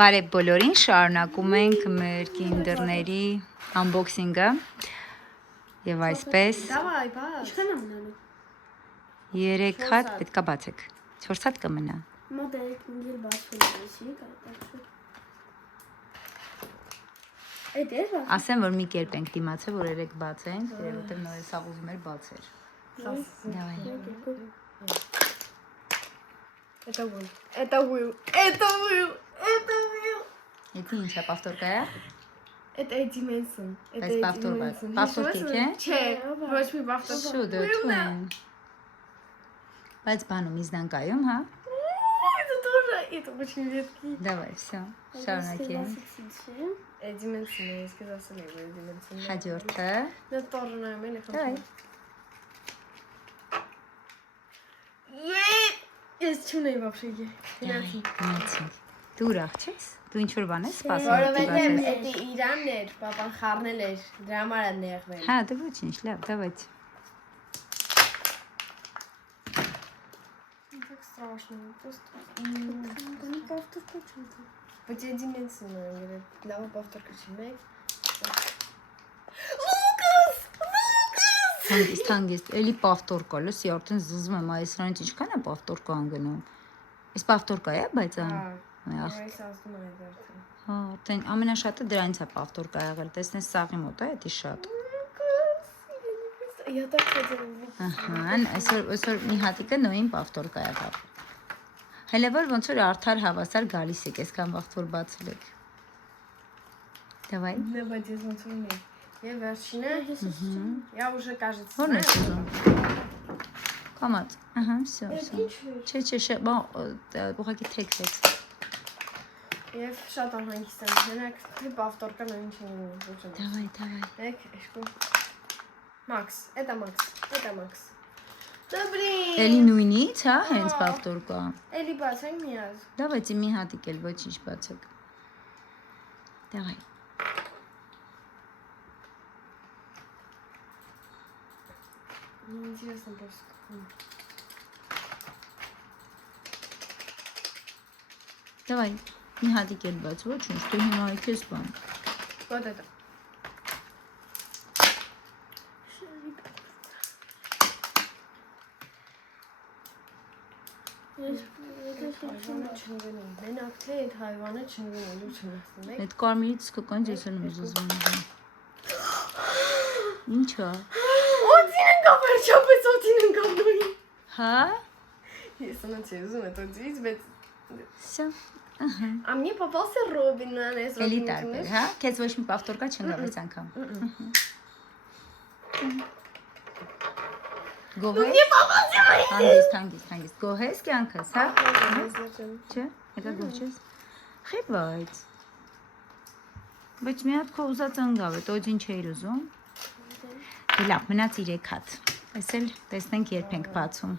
Բարև բոլորին, շարունակում ենք մեր կինդերների unboxing-ը եւ այսպես Давай, ինչքան է մնալու 3 հատ պետքա բացեք 4 հատ կմնա մոդել ինձ բացում էի Այդ է բաց ասեմ որ մի կերպ ենք դիմացել որ 3 բացենք որովհետեւ նոր էսա ուզում էր բացեր Давай Это will Эти ինչա պավտորկա է Это Эдди Менсон. Բայց պավտորկիկ է Չէ, ոչ մի պավտորկ Շուտը թույն Բայց բանում իզդանկայում, հա Это тоже, это очень редкий Давай, всё, շարունակենք Эдди Менсон, я сказала себе, Эдди Менсон Հաջորդը Это тоже, наверное, Давай Ես չունեի вообще Գնացինք Դու ուրախ չես? Դու ինչ-որ բան ես սպասում Որովհետև էդի Իրանն էր, պապան խառնել էր, դրա համար է նեղվել Հա, դե ոչինչ, լավ, давайте Так страшно, просто не повторка что-то Быть Эдди Менсон, наверное, լավ повторка չի Լուկաս! Հանգիստ, էլի պավտորկա, լսի, արդեն զզվում եմ, այս սրանից ինչքան է պավտորկա անգնում Այս պավտորկա է, բայց ան Այս ասում է դարձել Հա, արդեն ամենաշատը դրանից է պավտորկա եղել, տեսնես սաղի մոտ է, էդի շատ Я так хотела Ահա, այսօր մի հատիկը նույն պավտորկա եղավ Հələ որ ոնց որ արդար հավասար գալիս եք, այսքան վաղ որ բացել եք Давай Для бадис ոնց որ ունի Я վերջինը Я уже кажется Ո՞րն ես ուզում Կամած, ահա, всё, всё Չէ, ուղղակի թեքվեց Եվ շատ անհանգիստ եմ Մենակ պավտորկան ինչ չեմ Давай Եկ, էշկու Макс, это Макс Да блин Էլի նույնից, հա, հենց պավտորկա Էլի բացենք միած Давайте մի հատիկ էլ ոչինչ բացեք Давай Мне интересно просто Давай, մի հատիկ էլ բաց, ոչինչ, դու հիմա այքես բան Вот это Մենակ թե այդ հայվանը չնվելու չնասում եք Այդ կարմիրից սկոկոնց ես եմ զզվում Ինչա Օդին ընկավ վերջապես օդին ընկավ նույն Հա Ես ունեցի ուզում եմ օդից, բայց Всё А мне попался Робин, наверное, с Էլի Робином. տարբեր, հա Քեզ ոչ մի պավտորկա չընկավ այս անգամ Գոհես Мне попался Հանգիստ Գոհես կյանքս, հա Робин. Չէ, եկա գոհես Խիբայց Բայց մի հատ քո ուզած ընկավ, այդ օջին չէիր ուզում Լավ, մնաց 3 հատ Այս էլ տեսնենք երբ ենք բացում